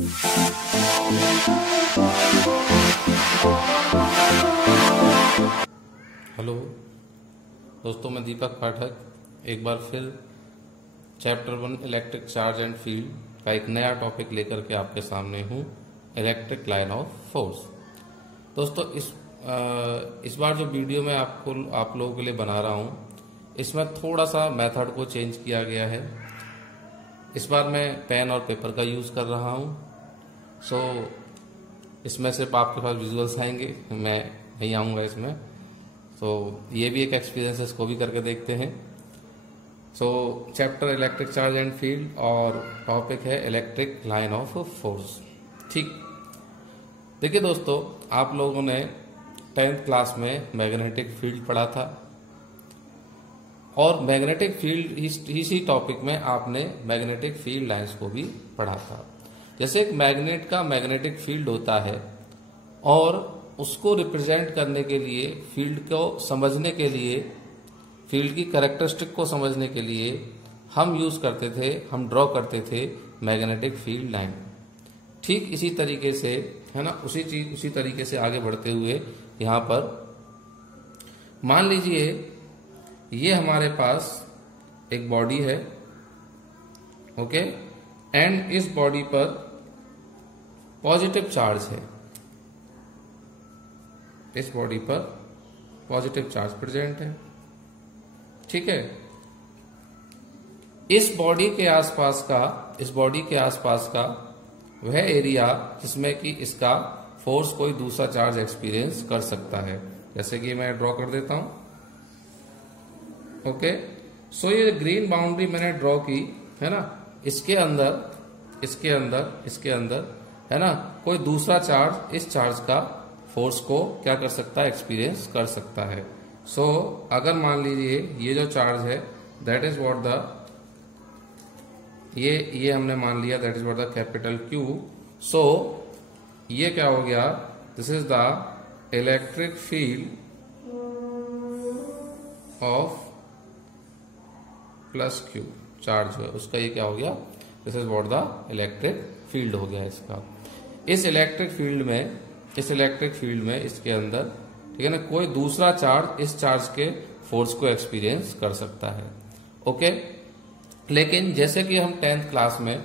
Hello दोस्तों, मैं दीपक पाठक एक बार फिर chapter 1 electric charge and field का एक नया टॉपिक लेकर के आपके सामने हूँ, इलेक्ट्रिक लाइन ऑफ फोर्स। दोस्तों इस बार जो वीडियो मैं आप लोगों के लिए बना रहा हूँ, इसमें थोड़ा सा मेथड को चेंज किया गया है। इस बार मैं पेन और पेपर का यूज़ कर रहा हूँ। इसमें सिर्फ आपके पास विजुअल्स आएंगे, मैं नहीं आऊँगा इसमें। ये भी एक एक्सपीरियंस है, इसको भी करके देखते हैं। Chapter electric charge and field और टॉपिक है इलेक्ट्रिक लाइन ऑफ फोर्स। ठीक, देखिए दोस्तों, आप लोगों ने 10th क्लास में मैग्नेटिक फील्ड पढ़ा था और मैग्नेटिक फील्ड इसी टॉपिक में आपने मैग्नेटिक फील्ड लाइंस को भी पढ़ा था। जैसे एक मैग्नेट का मैग्नेटिक फील्ड होता है और उसको रिप्रेजेंट करने के लिए, फील्ड को समझने के लिए, फील्ड की कैरेक्टरिस्टिक को समझने के लिए हम ड्रॉ करते थे मैग्नेटिक फील्ड लाइन। ठीक इसी तरीके से है ना, उसी तरीके से आगे बढ़ते हुए यहाँ पर मान लीजिए ये हमारे पास एक बॉडी है, ओके, एंड इस बॉडी पर पॉजिटिव चार्ज है। इस बॉडी पर पॉजिटिव चार्ज प्रेजेंट है, ठीक है। इस बॉडी के आसपास का वह एरिया जिसमें कि इसका फोर्स कोई दूसरा चार्ज एक्सपीरियंस कर सकता है, जैसे कि मैं ड्रॉ कर देता हूं, ओके। ये ग्रीन बाउंड्री मैंने ड्रॉ की है ना, इसके अंदर है ना, कोई दूसरा चार्ज इस चार्ज का फोर्स को क्या कर सकता है, एक्सपीरियंस कर सकता है। अगर मान लीजिए ये जो चार्ज है दैट इज व्हाट द, ये हमने मान लिया that is what the capital Q। ये क्या हो गया, this is the electric field of plus Q। Charge है उसका ये क्या हो गया, this is what the electric field हो गया इसका। इस इलेक्ट्रिक फील्ड में इसके अंदर, ठीक है ना, कोई दूसरा चार्ज इस चार्ज के फोर्स को एक्सपीरियंस कर सकता है, ओके। लेकिन जैसे कि हम 10th क्लास में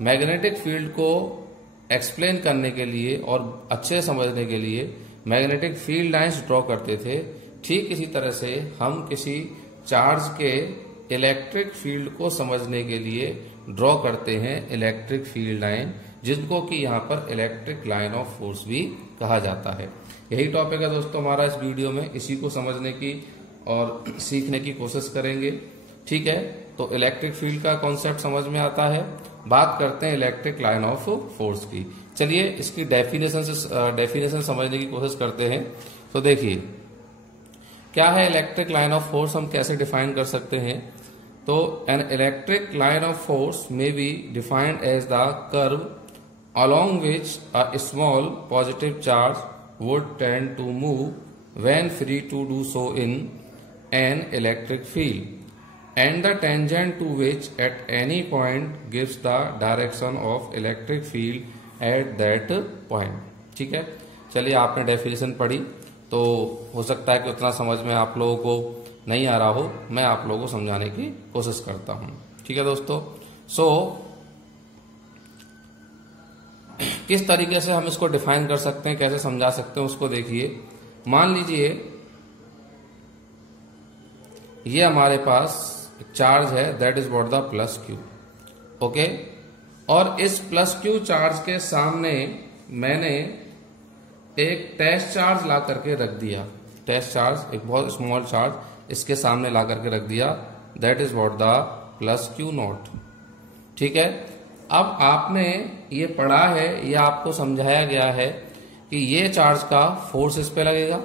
मैग्नेटिक फील्ड को एक्सप्लेन करने के लिए और अच्छे समझने के लिए मैग्नेटिक फील्ड लाइंस ड्रॉ करते थे, ठीक इसी तरह से हम किसी चार्ज के इलेक्ट्रिक फील्ड को समझने के लिए ड्रॉ करते हैं इलेक्ट्रिक फील्ड लाइन, जिनको कि यहाँ पर इलेक्ट्रिक लाइन ऑफ फोर्स भी कहा जाता है। यही टॉपिक है दोस्तों हमारा इस वीडियो में, इसी को समझने की और सीखने की कोशिश करेंगे, ठीक है। तो इलेक्ट्रिक फील्ड का कॉन्सेप्ट समझ में आता है, बात करते हैं इलेक्ट्रिक लाइन ऑफ फोर्स की। चलिए इसकी डेफिनेशन समझने की कोशिश करते हैं। तो देखिए क्या है इलेक्ट्रिक लाइन ऑफ फोर्स, हम कैसे डिफाइन कर सकते हैं। तो an electric line of force may be defined as the curve along which a small positive charge would tend to move when free to do so in an electric field, and the tangent to which at any point gives the direction of electric field at that point। ठीक है, चलिए आपने definition पढ़ी तो हो सकता है कि उतना समझ में आप लोगों को नहीं आ रहा हो, मैं आप लोगों को समझाने की कोशिश करता हूं, ठीक है दोस्तों। किस तरीके से हम इसको डिफाइन कर सकते हैं, कैसे समझा सकते हैं उसको देखिए। मान लीजिए ये हमारे पास चार्ज है that is what the plus Q, okay. और इस प्लस Q चार्ज के सामने मैंने एक टेस्ट चार्ज ला करके रख दिया, टेस्ट चार्ज एक बहुत स्मॉल चार्ज इसके सामने ला करके रख दिया, that is what the plus Q not, ठीक है। अब आपने ये पढ़ा है या आपको समझाया गया है कि ये चार्ज का फोर्स इस पे लगेगा,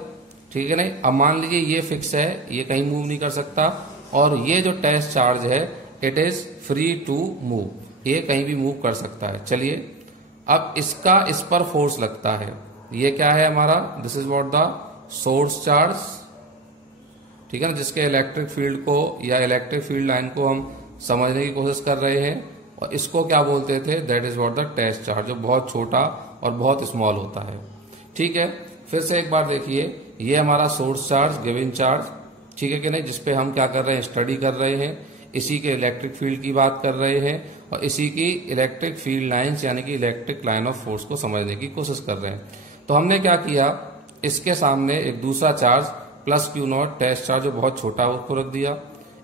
ठीक है नहीं। अब मान लीजिए ये फिक्स है, ये कहीं मूव नहीं कर सकता, और ये जो टेस्ट चार्ज है it is free to move, ये कहीं भी मूव कर सकता है। चलिए अब इसका इस पर फोर्स लगता है, ये क्या है हमारा, this is what the source charge, ठीक है ना, जिसके इलेक्ट्रिक फील्ड को या इलेक्ट्रिक फील्ड लाइन को हम समझने की कोशिश कर रहे हैं। और इसको क्या बोलते थे, that is what the test charge, जो बहुत छोटा और बहुत स्मॉल होता है। ठीक है, फिर से एक बार देखिए, ये हमारा सोर्स चार्ज, गिवन चार्ज, ठीक है कि नहीं, जिसपे हम क्या कर रहे हैं, स्टडी कर रहे हैं, इसी के इलेक्ट्रिक फील्ड की बात कर रहे हैं और इसी की इलेक्ट्रिक फील्ड लाइंस यानी कि इलेक्ट्रिक लाइन ऑफ फोर्स को समझने की कोशिश कर रहे हैं। तो हमने क्या किया, इसके सामने एक दूसरा charge plus Q not test charge जो बहुत छोटा उसको रख दिया,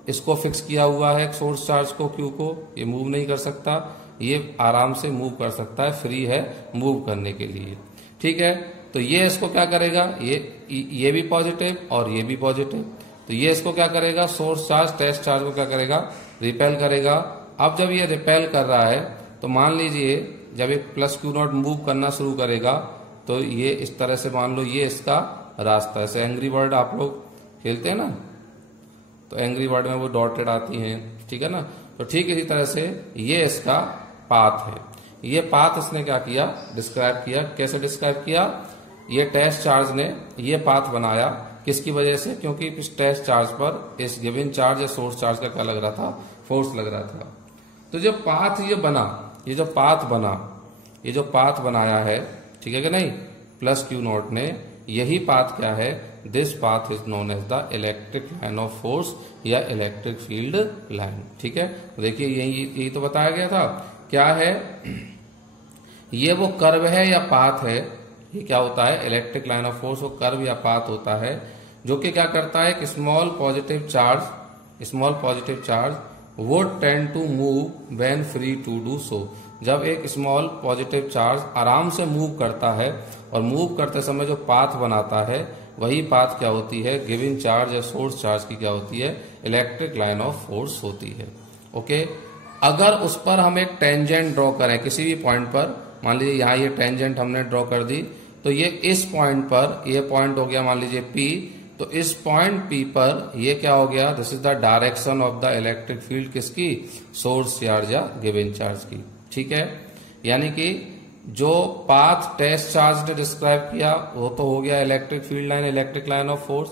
इसको फिक्स किया हुआ है सोर्स चार्ज को, क्यू को, ये मूव नहीं कर सकता, ये आराम से मूव कर सकता है, फ्री है मूव करने के लिए। ठीक है, तो ये इसको क्या करेगा, ये भी पॉजिटिव और ये भी पॉजिटिव, तो ये इसको क्या करेगा, सोर्स चार्ज टेस्ट चार्ज को क्या करेगा, रिपेल करेगा। अब जब ये रिपेल कर रहा है तो मान लीजिए जब ये प्लस क्यू नॉट मूव करना शुरू करेगा तो ये इस तरह से, मान लो ये इसका रास्ता, ऐसे एंग्री बर्ड आप लोग खेलते हैं ना, तो एंग्री बर्ड में वो डॉटेड आती हैं, ठीक है ना, तो ठीक इसी तरह से ये इसका पाथ है। ये पाथ इसने क्या किया, डिस्क्राइब किया। कैसे डिस्क्राइब किया, ये टेस्ट चार्ज ने ये पाथ बनाया, किसकी वजह से, क्योंकि इस टेस्ट चार्ज पर इस गिवन चार्ज या सोर्स चार्ज का क्या लग रहा था, फोर्स लग रहा था। तो जो पाथ ये बना, ये जो पाथ बना, ये जो पाथ बनाया है, ठीक है कि नहीं, प्लस क्यू नॉट ने, यही पाथ क्या है, this path is known as the electric line of force या इलेक्ट्रिक फील्ड लाइन। ठीक है, तो देखिए यही तो बताया गया था। क्या है, ये वो कर्व है या पाथ है, ये क्या होता है, इलेक्ट्रिक लाइन ऑफ फोर्स वो कर्व या पाथ होता है जो कि क्या करता है, स्मॉल पॉजिटिव चार्ज वो tend to move when free to do so. जब एक स्मॉल पॉजिटिव चार्ज आराम से मूव करता है और मूव करते समय जो पाथ बनाता है वही पाथ क्या होती है, गिवन चार्ज या सोर्स चार्ज की क्या होती है, इलेक्ट्रिक लाइन ऑफ फोर्स होती है। ओके, अगर उस पर हम एक टेंजेंट ड्रॉ करें किसी भी पॉइंट पर, मान लीजिए यहाँ ये टेंजेंट हमने ड्रॉ कर दी, तो ये इस पॉइंट पर, ये पॉइंट हो गया मान लीजिए P, तो इस पॉइंट P पर ये क्या हो गया, this is the direction of the electric field, किसकी, सोर्स चार्ज या गिवन चार्ज की। ठीक है, यानी कि जो पाथ टेस्ट चार्ज ने डिस्क्राइब किया वो तो हो गया electric field line, electric line of force,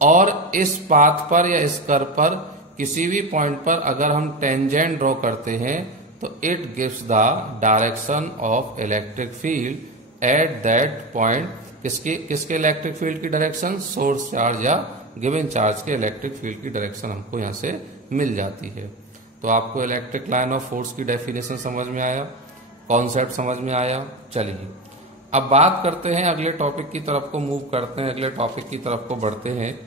और इस पाथ पर या इस कर्व पर किसी भी पॉइंट पर अगर हम टेंजेंट ड्रॉ करते हैं तो it gives the direction of electric field at that point. किसके इलेक्ट्रिक फील्ड की डायरेक्शन, सोर्स चार्ज या गिवन चार्ज के इलेक्ट्रिक फील्ड की डायरेक्शन हमको यहां से मिल जाती है। तो आपको इलेक्ट्रिक लाइन ऑफ फोर्स की डेफिनेशन समझ में आया, कॉन्सेप्ट समझ में आया। चलिए अब बात करते हैं अगले टॉपिक की तरफ को मूव करते हैं, अगले टॉपिक की तरफ को बढ़ते हैं।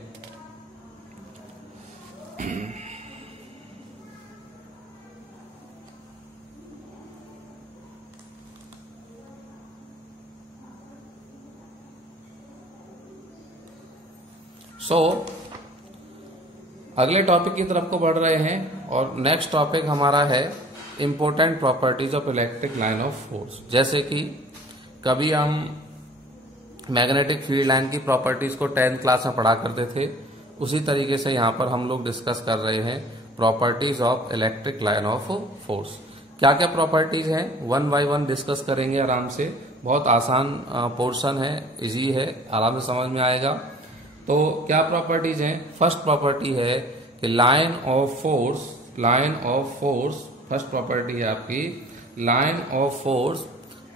अगले टॉपिक की तरफ को बढ़ रहे हैं और नेक्स्ट टॉपिक हमारा है important properties of electric line of force. जैसे कि कभी हम मैग्नेटिक फील्ड लाइन की प्रॉपर्टीज को 10th क्लास में पढ़ा करते थे, उसी तरीके से यहाँ पर हम लोग डिस्कस कर रहे हैं properties of electric line of force. क्या क्या प्रॉपर्टीज हैं, 1 बाय 1 डिस्कस करेंगे आराम से। बहुत आसान पोर्शन है, इजी है, आराम से समझ में आएगा। तो क्या प्रॉपर्टीज हैं, फर्स्ट प्रॉपर्टी है कि line of force, first property है आपकी, line of force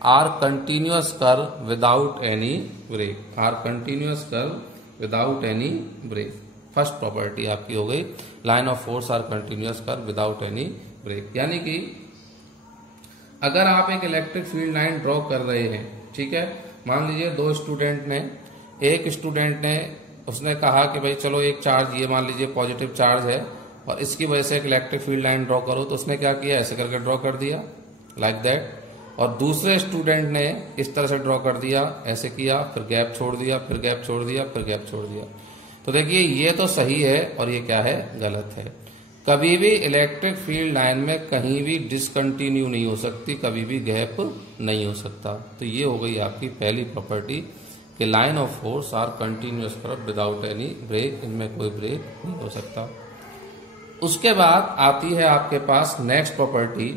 are continuous curve without any break, are continuous curve without any break. First property आपकी हो गई, line of force are continuous curve without any break. यानी कि अगर आप एक इलेक्ट्रिक फील्ड लाइन ड्रॉ कर रहे हैं, ठीक है, मान लीजिए दो स्टूडेंट ने, एक स्टूडेंट ने उसने कहा कि भाई चलो एक चार्ज, ये मान लीजिए पॉजिटिव चार्ज है और इसकी वजह से एक इलेक्ट्रिक फील्ड लाइन ड्रॉ करो, तो उसने क्या किया, ऐसे करके ड्रॉ कर दिया लाइक दैट। और दूसरे स्टूडेंट ने इस तरह से ड्रॉ कर दिया, ऐसे किया, फिर गैप छोड़ दिया, फिर गैप छोड़ दिया, फिर गैप छोड़ दिया। तो देखिए ये तो सही है और ये क्या है, गलत है। कभी भी इलेक्ट्रिक फील्ड लाइन में कहीं भी डिसकंटिन्यू नहीं हो सकती, कभी भी गैप नहीं हो सकता। तो ये हो गई आपकी पहली प्रॉपर्टी कि line of force are continuous curve without any break, इनमें कोई ब्रेक नहीं हो सकता। उसके बाद आती है आपके पास नेक्स्ट प्रॉपर्टी,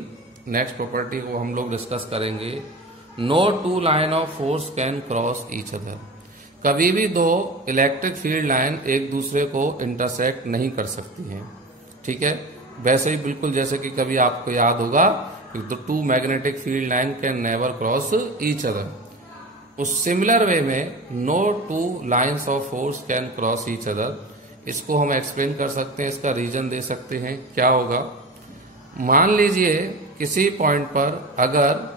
नेक्स्ट प्रॉपर्टी को हम लोग डिस्कस करेंगे, no two line of force can cross each other. कभी भी दो इलेक्ट्रिक फील्ड लाइन एक दूसरे को इंटरसेक्ट नहीं कर सकती हैं, ठीक है। वैसे ही बिल्कुल जैसे कि कभी आपको याद होगा the two magnetic field line can never cross each other. उस सिमिलर वे में no two lines of force can cross each other. इसको हम एक्सप्लेन कर सकते हैं, इसका रीजन दे सकते हैं। क्या होगा, मान लीजिए किसी पॉइंट पर अगर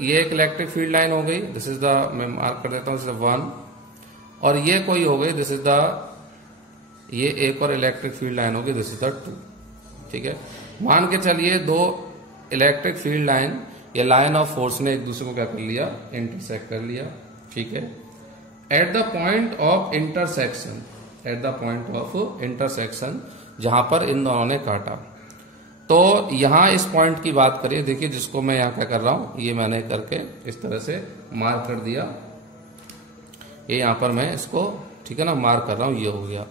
ये एक इलेक्ट्रिक फील्ड लाइन हो गई, दिस इज द, मैं मार्क कर देता हूं, दिस इज 1, और ये कोई हो गई, दिस इज द, ये एक और इलेक्ट्रिक फील्ड लाइन होगी, दिस इज द 2। ठीक है, मान के चलिए दो इलेक्ट्रिक फील्ड लाइन या लाइन ऑफ फोर्स ने एक दूसरे को क्या कर लिया, इंटरसेक्ट कर लिया। ठीक है, at the point of intersection, at the point of intersection, जहां पर इन दोनों ने काटा, तो यहां इस पॉइंट की बात करिए, देखिए जिसको मैं यहां क्या कर रहा हूं, ये मैंने करके इस तरह से मार्क कर दिया, ये यहां पर मैं इसको, ठीक है ना, मार्क कर रहा हूं, ये हो गया।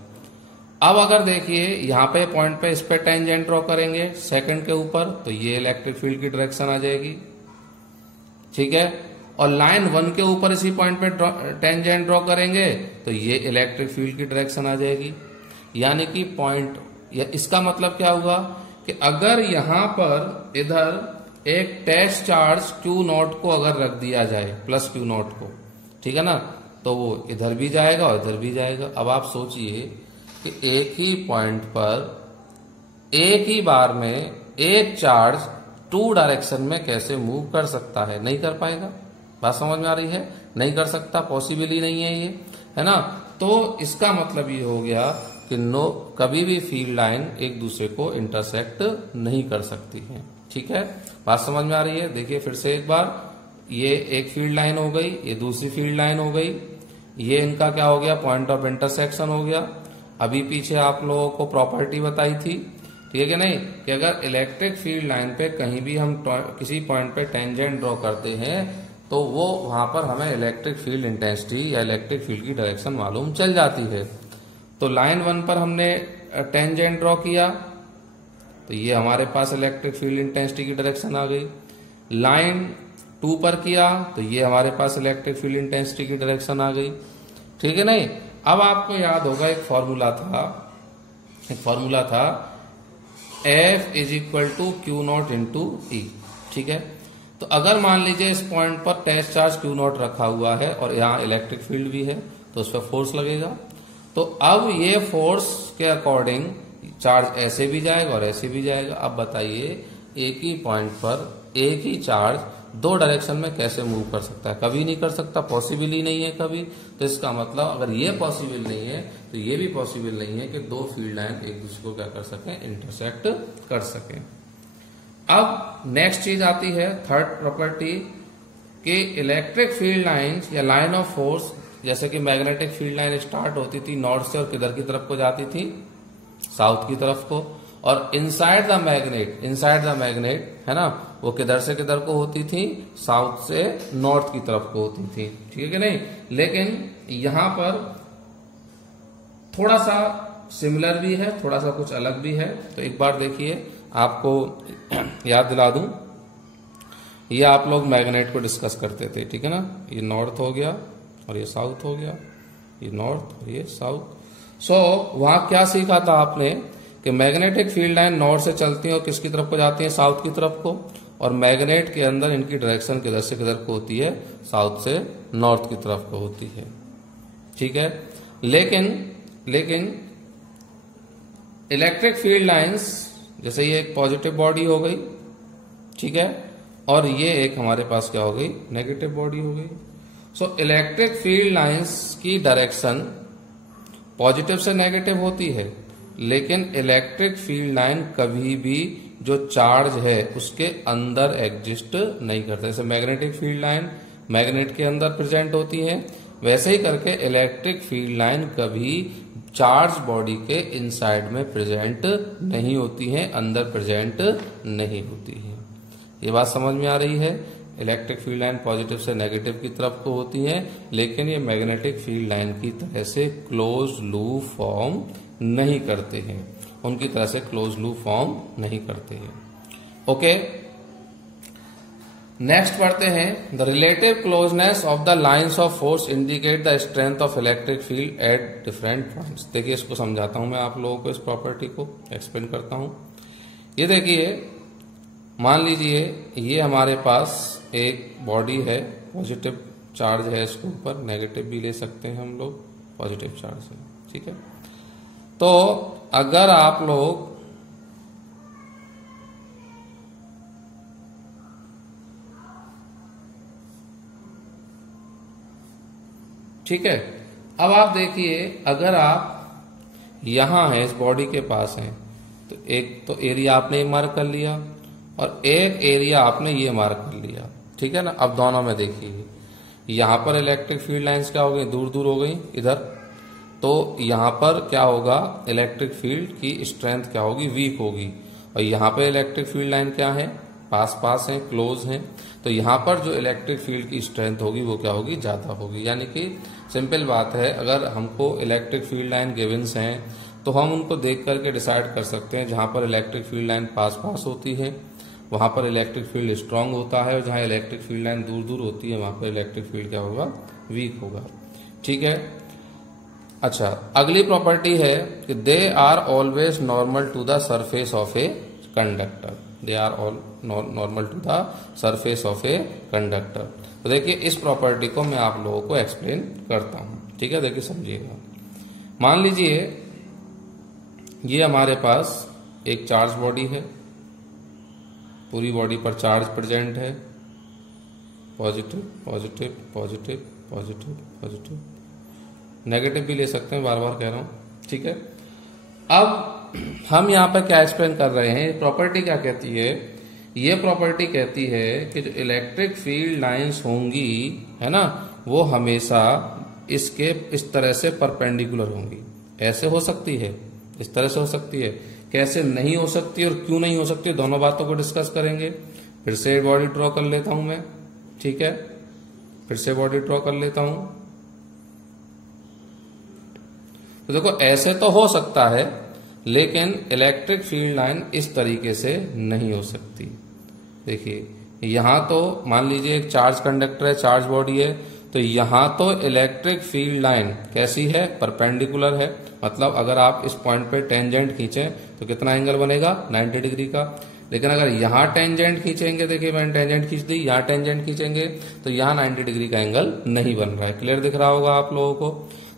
अब अगर देखिए यहां पे पॉइंट पे इस पे टेंजेंट ड्रॉ करेंगे सेकंड के ऊपर, तो ये इलेक्ट्रिक फील्ड की डायरेक्शन आ जाएगी। ठीक है, और लाइन 1 के ऊपर इसी पॉइंट पे टेंजेंट ड्रॉ करेंगे तो ये इलेक्ट्रिक फील्ड की डायरेक्शन आ जाएगी। यानी कि पॉइंट, या इसका मतलब क्या हुआ कि अगर यहां पर इधर एक टेस्ट चार्ज Q0 को अगर रख दिया जाए, प्लस Q0 को, ठीक है ना, तो वो इधर भी जाएगा और इधर भी जाएगा। अब आप सोचिए कि एक ही पॉइंट पर एक ही बार में एक चार्ज 2 डायरेक्शन में कैसे मूव कर सकता है, नहीं कर पाएगा। बात समझ में आ रही है, नहीं कर सकता, पॉसिबल ही नहीं है ये, है ना। तो इसका मतलब ये हो गया कि कभी भी फील्ड लाइन एक दूसरे को इंटरसेक्ट नहीं कर सकती है। ठीक है, बात समझ में आ रही है। देखिए फिर से एक बार, ये एक फील्ड लाइन हो गई, ये दूसरी फील्ड लाइन हो गई, ये इनका क्या हो गया, पॉइंट ऑफ इंटरसेक्शन हो गया। अभी पीछे आप लोगों को प्रॉपर्टी बताई थी, ठीक है नहीं, कि अगर इलेक्ट्रिक फील्ड लाइन पे कहीं भी हम किसी पॉइंट पे टेंजेंट ड्रॉ करते हैं तो वो वहां पर हमें इलेक्ट्रिक फील्ड इंटेंसिटी या इलेक्ट्रिक फील्ड की डायरेक्शन मालूम चल जाती है। तो लाइन 1 पर हमने टेंजेंट ड्रॉ किया तो ये हमारे पास इलेक्ट्रिक फील्ड इंटेंसिटी की डायरेक्शन आ गई। लाइन 2 पर किया तो ये हमारे पास इलेक्ट्रिक फील्ड इंटेंसिटी की डायरेक्शन आ गई। ठीक है नहीं। अब आपको याद होगा एक फॉर्मूला था F is equal to Q0 into E। ठीक है, तो अगर मान लीजिए इस पॉइंट पर टेस्ट चार्ज Q0 रखा हुआ है और यहाँ इलेक्ट्रिक फील्ड भी है तो उस पर फोर्स लगेगा। तो अब ये फोर्स के अकॉर्डिंग चार्ज ऐसे भी जाएगा और ऐसे भी जाएगा। अब बताइए एक ही पॉइंट पर एक ही चार्ज 2 डायरेक्शन में कैसे मूव कर सकता है, कभी नहीं कर सकता, पॉसिबल ही नहीं है कभी। तो इसका मतलब अगर ये पॉसिबल नहीं है तो ये भी पॉसिबल नहीं है कि 2 फील्ड लाइन एक दूसरे को क्या कर सकें, इंटरसेक्ट कर सकें। अब नेक्स्ट चीज आती है थर्ड प्रॉपर्टी कि इलेक्ट्रिक फील्ड लाइंस या लाइन ऑफ फोर्स, जैसे कि मैग्नेटिक फील्ड लाइन स्टार्ट होती थी नॉर्थ से और किधर की तरफ को जाती थी, साउथ की तरफ को, और इनसाइड द मैग्नेट है ना, वो किधर से किधर को होती थी, साउथ से नॉर्थ की तरफ को होती थी। ठीक है कि नहीं। लेकिन यहां पर थोड़ा सा सिमिलर भी है, थोड़ा सा कुछ अलग भी है। तो एक बार देखिए, आपको याद दिला दूं, ये आप लोग मैग्नेट को डिस्कस करते थे, ठीक है ना। ये नॉर्थ हो गया और ये साउथ हो गया, ये नॉर्थ और ये साउथ। सो वहां क्या सीखा था आपने कि मैग्नेटिक फील्ड लाइन नॉर्थ से चलती है और किसकी तरफ को जाती है, साउथ की तरफ को, और मैग्नेट के अंदर इनकी डायरेक्शन किधर से किधर को होती है, साउथ से नॉर्थ की तरफ को होती है। ठीक है, लेकिन इलेक्ट्रिक फील्ड लाइंस, जैसे ये एक पॉजिटिव बॉडी हो गई, ठीक है, और ये एक हमारे पास क्या हो गई, नेगेटिव बॉडी हो गई। सो इलेक्ट्रिक फील्ड लाइंस की डायरेक्शन पॉजिटिव से नेगेटिव होती है, लेकिन इलेक्ट्रिक फील्ड लाइन कभी भी जो चार्ज है उसके अंदर एग्जिस्ट नहीं करता। जैसे मैग्नेटिक फील्ड लाइन मैग्नेट के अंदर प्रेजेंट होती है, वैसे ही करके इलेक्ट्रिक फील्ड लाइन कभी चार्ज बॉडी के इनसाइड में प्रेजेंट नहीं होती है, अंदर प्रेजेंट नहीं होती है। ये बात समझ में आ रही है। इलेक्ट्रिक फील्ड लाइन पॉजिटिव से नेगेटिव की तरफ को होती है, लेकिन ये मैग्नेटिक फील्ड लाइन की तरह से क्लोज लूप फॉर्म नहीं करते हैं, उनकी तरह से क्लोज लूप फॉर्म नहीं करते हैं। ओके, नेक्स्ट पढ़ते हैं, the relative closeness of the lines of force indicate the strength of electric field at different points. देखिए इसको समझाता हूं मैं आप लोगों को, इस प्रॉपर्टी को एक्सप्लेन करता हूं। ये देखिए मान लीजिए ये हमारे पास एक बॉडी है, पॉजिटिव चार्ज है इसके ऊपर, नेगेटिव भी ले सकते हैं हम लोग, पॉजिटिव चार्ज है, ठीक है। तो अगर आप लोग ठीक है, अब आप देखिए अगर आप यहां हैं, इस बॉडी के पास हैं, तो एक तो एरिया आपने मार्क कर लिया और एक एरिया आपने ये मार्क कर लिया, ठीक है ना। अब दोनों में देखिए यहां पर इलेक्ट्रिक फील्ड लाइंस क्या हो गई, दूर दूर हो गई इधर, तो यहां पर क्या होगा, इलेक्ट्रिक फील्ड की स्ट्रेंथ क्या होगी, वीक होगी। और यहां पर इलेक्ट्रिक फील्ड लाइन क्या है, पास पास है, क्लोज है, तो यहां पर जो इलेक्ट्रिक फील्ड की स्ट्रेंथ होगी वो क्या होगी, ज्यादा होगी। यानी कि सिंपल बात है, अगर हमको इलेक्ट्रिक फील्ड लाइन गिवंस हैं तो हम उनको देख करके डिसाइड कर सकते हैं, जहां पर इलेक्ट्रिक फील्ड लाइन पास पास होती है वहां पर इलेक्ट्रिक फील्ड स्ट्रांग होता है, और जहां इलेक्ट्रिक फील्ड लाइन दूर दूर होती है वहां पर इलेक्ट्रिक फील्ड क्या होगा, वीक होगा, ठीक है। अच्छा, अगली प्रॉपर्टी है कि they are always normal to the surface of a conductor, they are all normal to the surface of a conductor. तो देखिए इस प्रॉपर्टी को मैं आप लोगों को एक्सप्लेन करता हूं, ठीक है। देखिए समझिएगा, मान लीजिए ये हमारे पास एक चार्ज बॉडी है, पूरी बॉडी पर चार्ज प्रेजेंट है, positive positive positive positive positive, negative भी ले सकते हैं, बार बार कह रहा हूं, ठीक है। अब हम यहां पर क्या एक्सप्लेन कर रहे हैं, प्रॉपर्टी क्या कहती है, ये प्रॉपर्टी कहती है कि जो इलेक्ट्रिक फील्ड लाइंस होंगी, है ना, वो हमेशा इसके इस तरह से परपेंडिकुलर होंगी। ऐसे हो सकती है, इस तरह से हो सकती है, कैसे नहीं हो सकती और क्यों नहीं हो सकती, दोनों बातों को डिस्कस करेंगे। फिर से बॉडी ड्रॉ कर लेता हूं मैं, ठीक है, फिर से बॉडी ड्रॉ कर लेता हूं। तो देखो ऐसे तो हो सकता है, लेकिन इलेक्ट्रिक फील्ड लाइन इस तरीके से नहीं हो सकती। देखिए यहां तो मान लीजिए एक चार्ज कंडक्टर है, चार्ज बॉडी है, तो यहां तो इलेक्ट्रिक फील्ड लाइन कैसी है, परपेंडिकुलर है। मतलब अगर आप इस पॉइंट पे टेंजेंट खींचें तो कितना एंगल बनेगा, 90 डिग्री का। लेकिन अगर यहां टेंजेंट खींचेंगे, देखिए मैंने टेंजेंट खींच दी, यहां टेंजेंट खींचेंगे तो यहां 90 डिग्री का एंगल नहीं बन रहा है। क्लियर दिख रहा होगा आप लोगों को।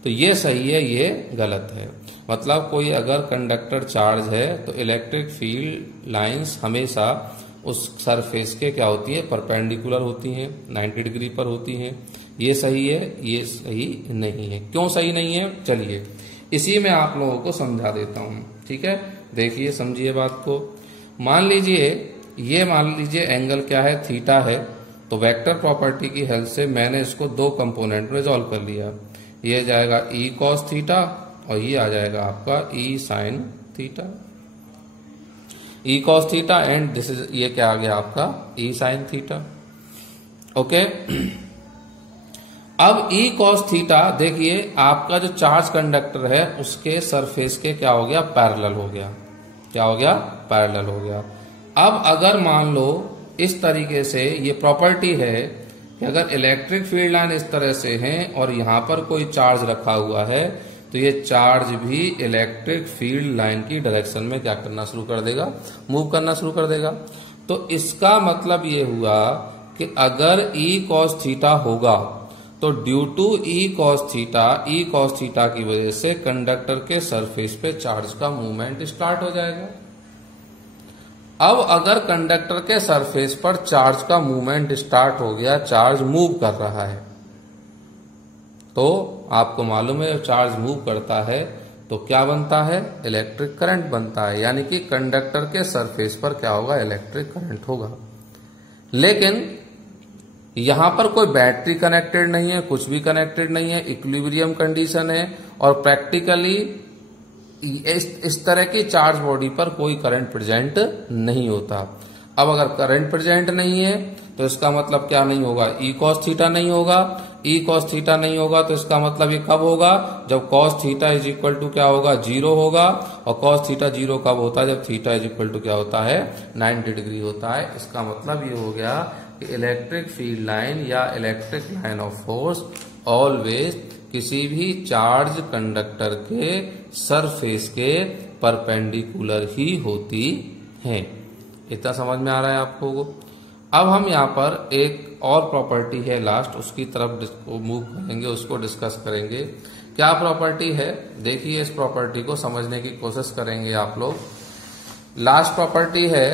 तो ये सही है, ये गलत है। मतलब कोई अगर कंडक्टर चार्ज है तो इलेक्ट्रिक फील्ड लाइंस हमेशा उस सरफेस के क्या होती है, परपेंडिकुलर होती हैं, 90 डिग्री पर होती हैं। ये सही है, ये सही नहीं है। क्यों सही नहीं है, चलिए इसी में आप लोगों को समझा देता हूं, ठीक है। देखिए समझिए बात को। मान लीजिए एंगल क्या है, थीटा है। तो वेक्टर प्रॉपर्टी की हेल्प से मैंने इसको दो कंपोनेंट में सॉल्व कर लिया। ये जाएगा ई कॉस थीटा और ये आ जाएगा आपका E sine theta, E cos theta and this is, ये क्या आ गया आपका ई साइन थीटा, ओके। अब ई कॉस थीटा देखिए आपका जो चार्ज कंडक्टर है उसके सरफेस के क्या हो गया, पैरेलल हो गया। क्या हो गया, पैरेलल हो गया। अब अगर मान लो इस तरीके से ये प्रॉपर्टी है कि अगर इलेक्ट्रिक फील्ड लाइन इस तरह से है और यहां पर कोई चार्ज रखा हुआ है तो ये चार्ज भी इलेक्ट्रिक फील्ड लाइन की डायरेक्शन में क्या करना शुरू कर देगा, मूव करना शुरू कर देगा। तो इसका मतलब ये हुआ कि अगर ई कॉस थीटा होगा तो due to E cos theta की वजह से कंडक्टर के सरफेस पे चार्ज का मूवमेंट स्टार्ट हो जाएगा। अब अगर कंडक्टर के सरफेस पर चार्ज का मूवमेंट स्टार्ट हो गया, चार्ज मूव कर रहा है, तो आपको मालूम है चार्ज मूव करता है तो क्या बनता है, इलेक्ट्रिक करंट बनता है। यानी कि कंडक्टर के सरफेस पर क्या होगा, इलेक्ट्रिक करंट होगा। लेकिन यहां पर कोई बैटरी कनेक्टेड नहीं है, कुछ भी कनेक्टेड नहीं है, इक्विलिब्रियम कंडीशन है और प्रैक्टिकली इस तरह की चार्ज बॉडी पर कोई करंट प्रेजेंट नहीं होता। अब अगर करंट प्रेजेंट नहीं है तो इसका मतलब क्या नहीं होगा, ई कॉस थीटा नहीं होगा। ई कॉस थीटा नहीं होगा तो इसका मतलब ये कब होगा, जब cos theta is equal to क्या होगा, 0 होगा। और कॉस थीटा 0 कब होता है, जब थीटा इज इक्वल टू क्या होता है, 90 डिग्री होता है। इसका मतलब ये हो गया कि इलेक्ट्रिक फील्ड लाइन या electric line of force always किसी भी चार्ज कंडक्टर के सरफेस के परपेंडिकुलर ही होती है। इतना समझ में आ रहा है आपको। अब हम यहाँ पर एक और प्रॉपर्टी है लास्ट, उसकी तरफ मूव करेंगे, उसको डिस्कस करेंगे। क्या प्रॉपर्टी है, देखिए इस प्रॉपर्टी को समझने की कोशिश करेंगे आप लोग। लास्ट प्रॉपर्टी है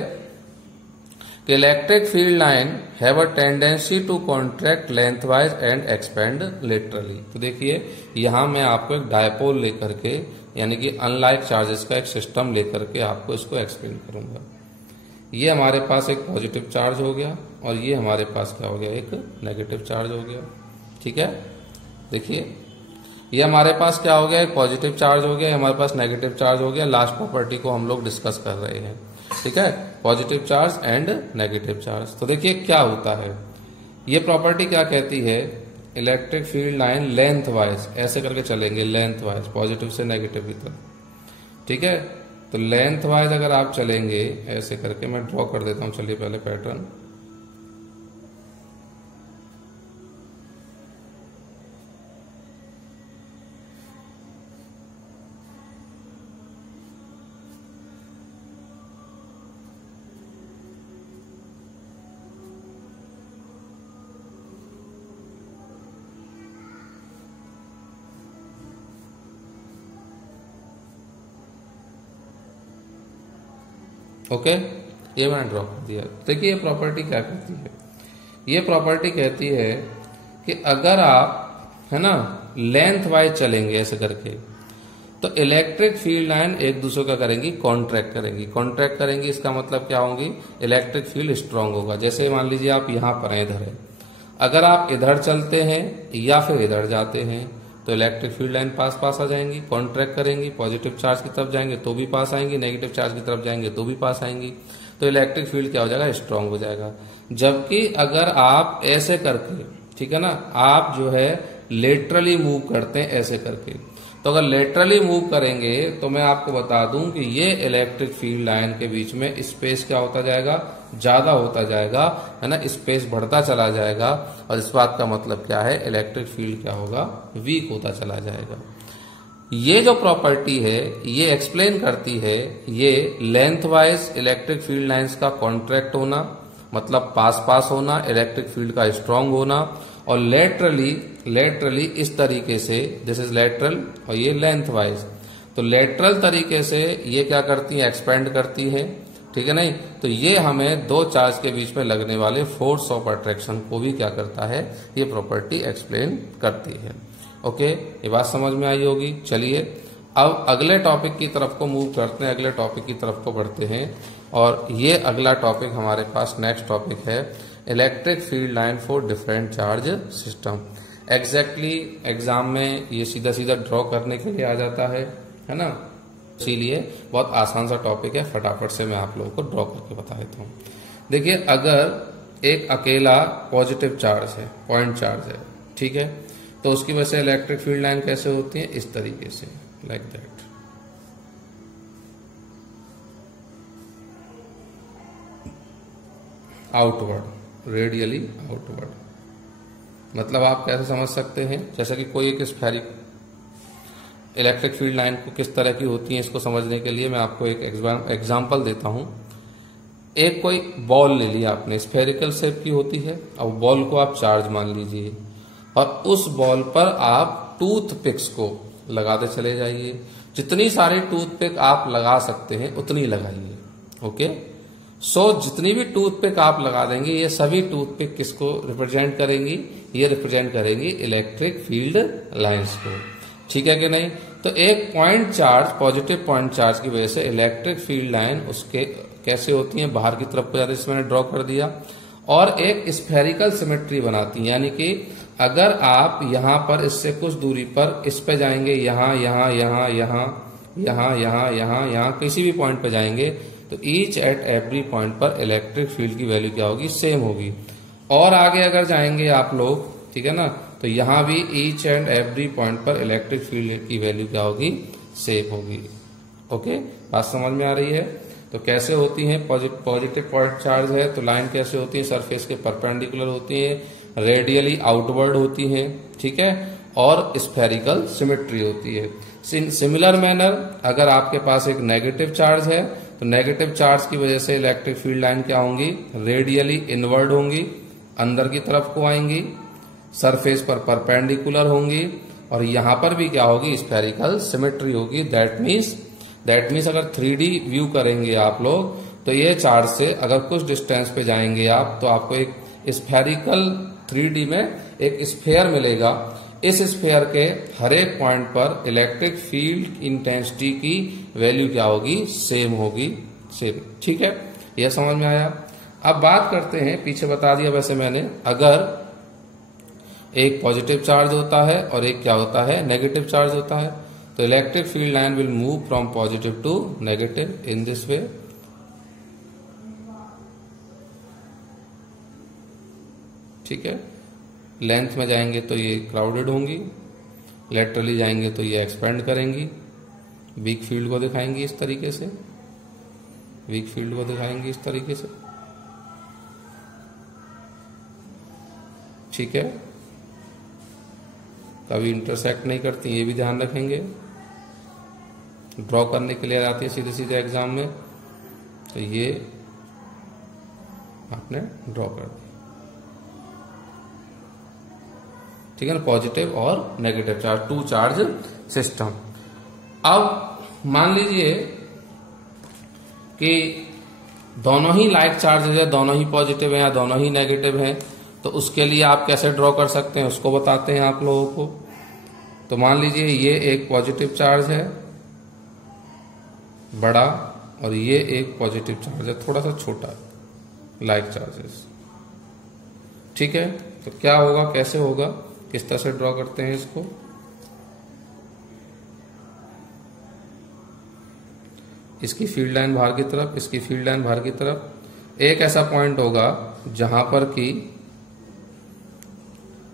कि electric field line have a tendency to contract lengthwise and expand laterally. तो देखिए यहां मैं आपको एक डायपोल लेकर के, यानी कि अनलाइक चार्जेस का एक सिस्टम लेकर के आपको इसको एक्सप्लेन करूंगा। ये हमारे पास एक पॉजिटिव चार्ज हो गया और ये हमारे पास क्या हो गया, एक नेगेटिव चार्ज हो गया। ठीक है, देखिए ये हमारे पास क्या हो गया, एक पॉजिटिव चार्ज हो गया, हमारे पास नेगेटिव चार्ज हो गया। लास्ट प्रॉपर्टी को हम लोग डिस्कस कर रहे हैं। ठीक है, positive charge and negative charge. तो देखिए क्या होता है, ये प्रॉपर्टी क्या कहती है, electric field line length wise ऐसे करके चलेंगे, लेंथ वाइज पॉजिटिव से नेगेटिव की तरफ। ठीक है, तो लेंथ वाइज अगर आप चलेंगे ऐसे करके, मैं ड्रॉ कर देता हूं, चलिए पहले पैटर्न। ओके, ये मैंने ड्रॉ कर दिया। देखिए ये प्रॉपर्टी क्या कहती है, ये प्रॉपर्टी कहती है कि अगर आप है ना लेंथ वाइज चलेंगे ऐसे करके, तो इलेक्ट्रिक फील्ड लाइन एक दूसरे का करेंगी, कॉन्ट्रैक्ट करेंगी। कॉन्ट्रैक्ट करेंगी इसका मतलब क्या होगी, इलेक्ट्रिक फील्ड स्ट्रांग होगा। जैसे मान लीजिए आप यहां पर हैं, इधर है, अगर आप इधर चलते हैं या फिर इधर जाते हैं तो इलेक्ट्रिक फील्ड लाइन पास पास आ जाएंगी, कॉन्ट्रैक्ट करेंगी, पॉजिटिव चार्ज की तरफ जाएंगे तो भी पास आएंगी, नेगेटिव चार्ज की तरफ जाएंगे तो भी पास आएंगी। तो इलेक्ट्रिक फील्ड क्या हो जाएगा, स्ट्रांग हो जाएगा। जबकि अगर आप ऐसे करके, ठीक है ना, आप जो है लेटरली मूव करते हैं ऐसे करके, तो अगर लेटरली मूव करेंगे तो मैं आपको बता दूं कि ये इलेक्ट्रिक फील्ड लाइन के बीच में स्पेस क्या होता जाएगा, ज्यादा होता जाएगा, है ना, स्पेस बढ़ता चला जाएगा। और इस बात का मतलब क्या है, इलेक्ट्रिक फील्ड क्या होगा, वीक होता चला जाएगा। ये जो प्रॉपर्टी है ये एक्सप्लेन करती है ये length wise electric field lines का कॉन्ट्रैक्ट होना, मतलब पास पास होना, इलेक्ट्रिक फील्ड का स्ट्रांग होना, और लेटरली इस तरीके से, दिस इज लेटरल और ये लेंथ वाइज। तो लेटरल तरीके से ये क्या करती है, एक्सपेंड करती है। ठीक है नहीं, तो ये हमें दो चार्ज के बीच में लगने वाले फोर्स ऑफ अट्रैक्शन को भी क्या करता है, ये प्रॉपर्टी एक्सप्लेन करती है। ओके, ये बात समझ में आई होगी। चलिए अब अगले टॉपिक की तरफ को मूव करते हैं, अगले टॉपिक की तरफ को बढ़ते हैं। और ये अगला टॉपिक हमारे पास नेक्स्ट टॉपिक है, electric field line for different charge system. Exactly exam में ये सीधा सीधा ड्रॉ करने के लिए आ जाता है ना, इसीलिए बहुत आसान सा टॉपिक है, फटाफट से मैं आप लोगों को ड्रॉ करके बता देता हूँ। देखिए अगर एक अकेला पॉजिटिव चार्ज है, पॉइंट चार्ज है, ठीक है, तो उसकी वजह से इलेक्ट्रिक फील्ड लाइन कैसे होती है, इस तरीके से, like that. Outward, radially outward. मतलब आप कैसे समझ सकते हैं, जैसे कि कोई एक स्फेरिक इलेक्ट्रिक फील्ड लाइन को किस तरह की होती है, इसको समझने के लिए मैं आपको एक एग्जांपल देता हूं। एक कोई बॉल ले लिया आपने, स्फेरिकल शेप की होती है, अब बॉल को आप चार्ज मान लीजिए और उस बॉल पर आप टूथपिक्स को लगाते चले जाइए। जितनी सारी टूथपिक आप लगा सकते हैं उतनी लगाइए। ओके, सो जितनी भी टूथपिक आप लगा देंगे, ये सभी टूथपिक किसको रिप्रेजेंट करेंगी, ये रिप्रेजेंट करेंगी इलेक्ट्रिक फील्ड लाइंस को। ठीक है कि नहीं। तो एक point charge, positive point charge की वजह से इलेक्ट्रिक फील्ड लाइन उसके कैसे होती है, बाहर की तरफ को जाती है, जिसमें मैंने ड्रॉ कर दिया, और एक स्फेरिकल सिमेट्री बनाती है। यानी कि अगर आप यहां पर इससे कुछ दूरी पर इस पे जाएंगे, यहां यहां यहां यहां यहां यहां यहां यहां किसी भी पॉइंट पे जाएंगे, तो ईच एट एवरी पॉइंट पर इलेक्ट्रिक फील्ड की वैल्यू क्या होगी, सेम होगी। और आगे अगर जाएंगे आप लोग, ठीक है ना, तो यहां भी ईच एंड एवरी पॉइंट पर इलेक्ट्रिक फील्ड की वैल्यू क्या होगी, सेम होगी। ओके, बात समझ में आ रही है। तो कैसे होती है, पॉजिटिव पॉइंट चार्ज है तो लाइन कैसे होती है, सरफेस के परपेंडिकुलर होती है, रेडियली आउटवर्ड होती है, ठीक है, और स्फेरिकल सिमेट्री होती है। सिमिलर मैनर अगर आपके पास एक नेगेटिव चार्ज है तो नेगेटिव चार्ज की वजह से इलेक्ट्रिक फील्ड लाइन क्या होंगी, रेडियली इनवर्ड होंगी, अंदर की तरफ को आएंगी, सरफेस पर परपेंडिकुलर होंगी, और यहां पर भी क्या होगी, स्फेरिकल सिमेट्री होगी। दैट मीन्स अगर 3D व्यू करेंगे आप लोग तो ये चार्ज से अगर कुछ डिस्टेंस पे जाएंगे आप तो आपको एक स्फेरिकल 3D में एक स्फेयर मिलेगा। इस स्फेयर के हर एक पॉइंट पर इलेक्ट्रिक फील्ड इंटेंसिटी की वैल्यू क्या होगी, सेम होगी, सेम। ठीक है, यह समझ में आया। अब बात करते हैं, पीछे बता दिया वैसे मैंने, अगर एक पॉजिटिव चार्ज होता है और एक क्या होता है, नेगेटिव चार्ज होता है, तो electric field line will move from positive to negative in this way. ठीक है, लेंथ में जाएंगे तो ये क्राउडेड होंगी, लेटरली जाएंगे तो ये एक्सपेंड करेंगी, वीक फील्ड को दिखाएंगी इस तरीके से, वीक फील्ड को दिखाएंगी इस तरीके से। ठीक है, कभी इंटरसेक्ट नहीं करती, ये भी ध्यान रखेंगे। ड्रॉ करने के लिए आती है सीधे सीधे एग्जाम में, तो ये आपने ड्रॉ कर दिया। ठीक है ना, पॉजिटिव और negative charge, two charge system. अब मान लीजिए कि दोनों ही लाइक चार्जेज है, दोनों ही पॉजिटिव है या दोनों ही नेगेटिव है, तो उसके लिए आप कैसे ड्रॉ कर सकते हैं उसको बताते हैं आप लोगों को। तो मान लीजिए ये एक पॉजिटिव चार्ज है बड़ा, और ये एक पॉजिटिव चार्ज है थोड़ा सा छोटा, लाइक चार्जेस। ठीक है, तो क्या होगा, कैसे होगा, किस तरह से ड्रॉ करते हैं इसको। इसकी फील्ड लाइन बाहर की तरफ, इसकी फील्ड लाइन बाहर की तरफ। एक ऐसा पॉइंट होगा जहां पर कि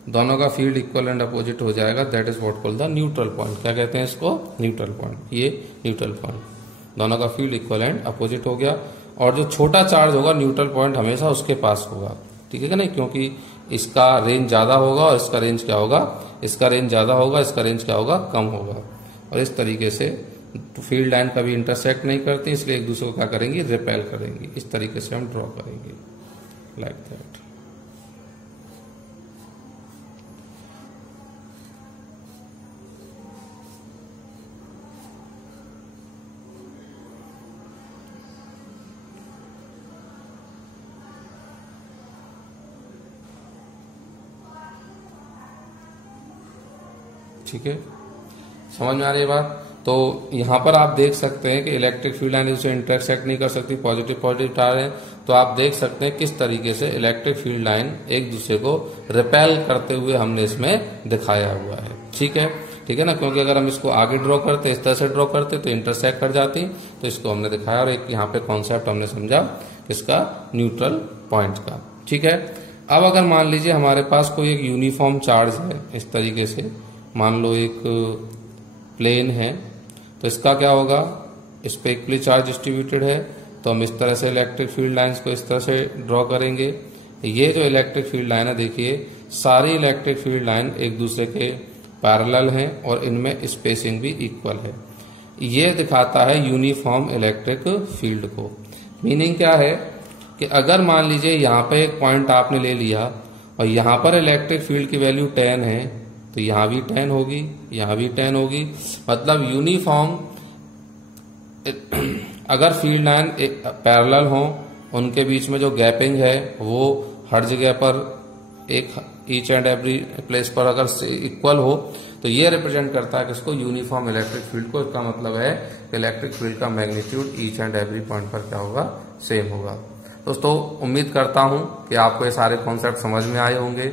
दोनों का फील्ड इक्वल एंड अपोजिट हो जाएगा, that is what called the neutral point. क्या कहते हैं इसको, न्यूट्रल पॉइंट। ये न्यूट्रल पॉइंट, दोनों का फील्ड इक्वल एंड अपोजिट हो गया, और जो छोटा चार्ज होगा न्यूट्रल पॉइंट हमेशा उसके पास होगा। ठीक है ना, क्योंकि इसका रेंज ज्यादा होगा और इसका रेंज क्या होगा, इसका रेंज ज्यादा होगा, इसका रेंज क्या होगा, कम होगा। और इस तरीके से फील्ड लाइन कभी इंटरसेक्ट नहीं करती, इसलिए एक दूसरे को क्या करेंगी, रिपेल करेंगी। इस तरीके से हम ड्रॉ करेंगे, लाइक दैट। ठीक है, समझ में आ रही है बात। तो यहां पर आप देख सकते हैं कि इलेक्ट्रिक फील्ड लाइन उसे इंटरसेक्ट नहीं कर सकती, पॉजिटिव पॉजिटिव तार है, तो आप देख सकते हैं किस तरीके से इलेक्ट्रिक फील्ड लाइन एक दूसरे को रिपेल करते हुए हमने इसमें दिखाया हुआ है। ठीक है ना, क्योंकि अगर हम इसको आगे ड्रॉ करते, इस तरह से ड्रॉ करते तो इंटरसेक्ट कर जाती, तो इसको हमने दिखाया। और एक यहाँ पे कॉन्सेप्ट हमने समझा किसका, न्यूट्रल पॉइंट का। ठीक है, अब अगर मान लीजिए हमारे पास कोई एक यूनिफॉर्म चार्ज है, इस तरीके से मान लो एक प्लेन है, तो इसका क्या होगा, इस पे इक्वली चार्ज डिस्ट्रीब्यूटेड है, तो हम इस तरह से इलेक्ट्रिक फील्ड लाइंस को इस तरह से ड्रॉ करेंगे। ये जो इलेक्ट्रिक फील्ड लाइन है, देखिए सारी इलेक्ट्रिक फील्ड लाइन एक दूसरे के पैरेलल हैं और इनमें स्पेसिंग भी इक्वल है। ये दिखाता है यूनिफॉर्म इलेक्ट्रिक फील्ड को। मीनिंग क्या है कि अगर मान लीजिए यहाँ पे एक पॉइंट आपने ले लिया और यहाँ पर इलेक्ट्रिक फील्ड की वैल्यू 10 है, तो यहां भी 10 होगी, यहां भी 10 होगी, मतलब यूनिफॉर्म। अगर फील्ड लाइन पैरेलल हो, उनके बीच में जो गैपिंग है वो हर जगह पर एक ईच एंड एवरी प्लेस पर अगर इक्वल हो, तो ये रिप्रेजेंट करता है किसको, यूनिफॉर्म इलेक्ट्रिक फील्ड को। इसका मतलब है कि इलेक्ट्रिक फील्ड का magnitude each and every point पर क्या होगा, सेम होगा। दोस्तों उम्मीद करता हूं कि आपको ये सारे कॉन्सेप्ट समझ में आए होंगे।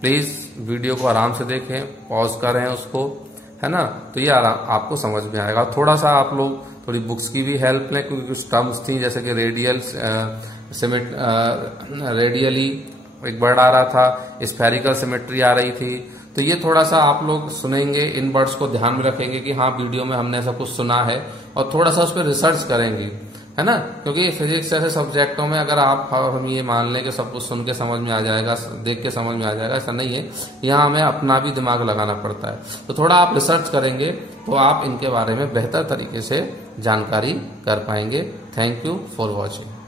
प्लीज वीडियो को आराम से देखें, पॉज करें उसको, है ना, तो ये आपको समझ में आएगा। थोड़ा सा आप लोग थोड़ी बुक्स की भी हेल्प लें, क्योंकि कुछ टर्म्स थी जैसे कि रेडियली एक वर्ड आ रहा था, स्फेरिकल सिमेट्री आ रही थी, तो ये थोड़ा सा आप लोग सुनेंगे, इन वर्ड्स को ध्यान में रखेंगे कि हाँ वीडियो में हमने ऐसा कुछ सुना है, और थोड़ा सा उस पर रिसर्च करेंगे, है ना। क्योंकि फिजिक्स जैसे सब्जेक्टों में अगर आप हम ये मान लें कि सब कुछ सुन के समझ में आ जाएगा, देख के समझ में आ जाएगा, ऐसा नहीं है। यहाँ हमें अपना भी दिमाग लगाना पड़ता है। तो थोड़ा आप रिसर्च करेंगे तो आप इनके बारे में बेहतर तरीके से जानकारी कर पाएंगे। Thank you for watching.